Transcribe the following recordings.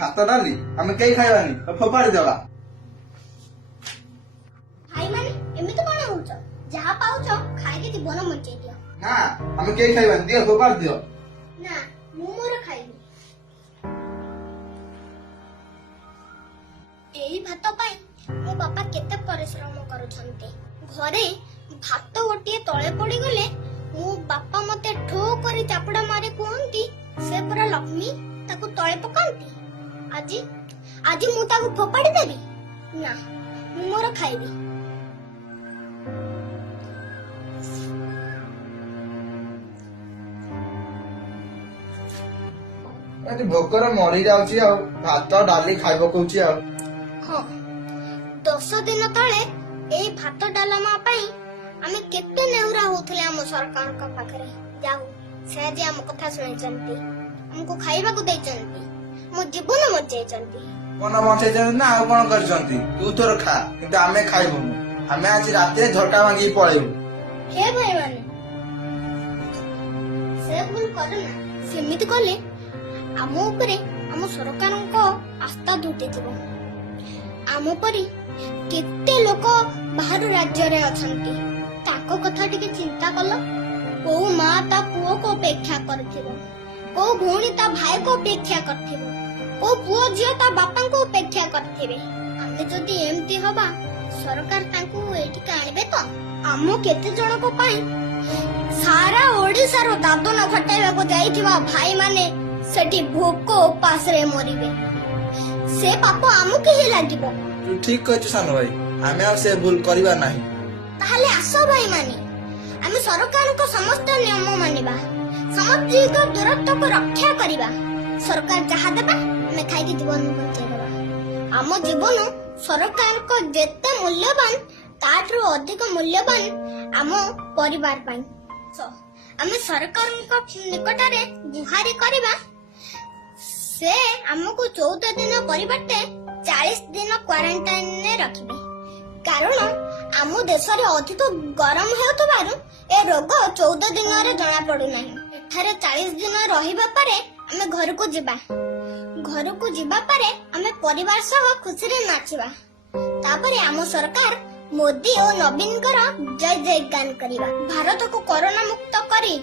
भात डाली आम कई खाइबानी फोपाड़ी देवा भाई माने एमिति कोन होउछ जहा पाउछ खाइके जीवन बंचै दियो ना आम कई खाइबानी दियो फोपाड़ी दियो ना मु मोर खाइबी एई भात पाई मो बापा केते परिश्रम करूछन्ते घरे भात गोटिए तळे पड़ी गले मो बापा मते ठो करी चापड़ा मारे कहंती से पूरा लक्ष्मी ताकू तळे पकांती आजी आजी मु ताकू फोपाड़ी देबी ना मु मोर खाइबी भोकर मरी जाउची आ भात डाली खाइब कहूची आ हाँ 10 दिन तले एई भात डालमा पाई आमे केते नेउरा होथले हम सरकार का पाखरे जाऊ से जे हम कथा सुनै चंती हमको खाइबा को दै चंती मो जीवन बचाई चंती कोन बचै ना आ कोन करचंती तू तोर खा किंतु आमे खाइबु आमे आज राते झटका मांगी पळेबु हे भाई माने से भूल करना सेमिति कले आम उपरे आम सरकारଙ୍କ आस्था दुटेथिबो आम परी केते लोक बाहर राज्य रे अछंती ताको कथा टिके चिंता कलो को मां ता पुओ को अपेक्षा करथिबो को भौणी ता भाई को अपेक्षा करथिबो को पुओ झियो ता बापा को अपेक्षा करथिबे आमे जदी एमती हबा सरकार तांको एठी काणबे तो आम केते जण को पाई सारा ओडिसा रो दादन खटाइबा को जाईथिबा भाई माने सेठी भोक उपास रे मरिबे से पाप आमुके ही लागिबो तू ठीक कहछ सान भाई आमे आ से भूल करबा नाही ताहले आसो भाई माने आमे सरकार को समस्त नियम मानिबा सामाजिक दूरत्व को रक्षा करिबा सरकार जहा देबा आमे खाइ के जीवन बचाइबा आम जीवन सरकार को जेते मूल्यवान ताठरो अधिक मूल्यवान आम परिवार पाई आमे सरकार को निकट रे गुहारी करिबा से हमको 14 दिन परिवर्ते 40 दिन क्वारंटाइन ने रखिबे कारण आम देश रे अधिक गरम हेउतबारु ए रोग 14 दिन रे जणा पडु नाही एठारे 40 दिन रहिबा पारे हमें घर को जिबा पारे हमें परिवार सह खुशी रे नाचिबा तापरे आम सरकार मोदी और नवीन कर जय जय गान करिबा भारत को कोरोना मुक्त करी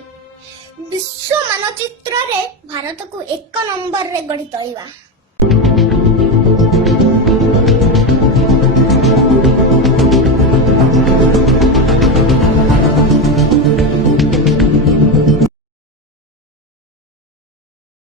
विश्व मानचित्र रे भारत को 1 नंबर रे गढ़ी तोलिबा।